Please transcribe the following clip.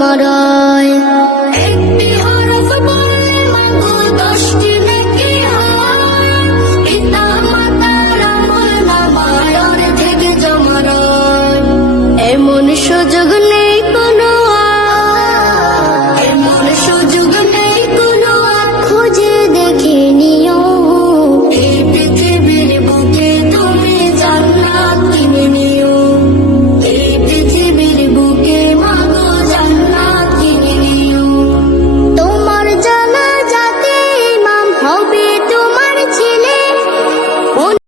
মরণ।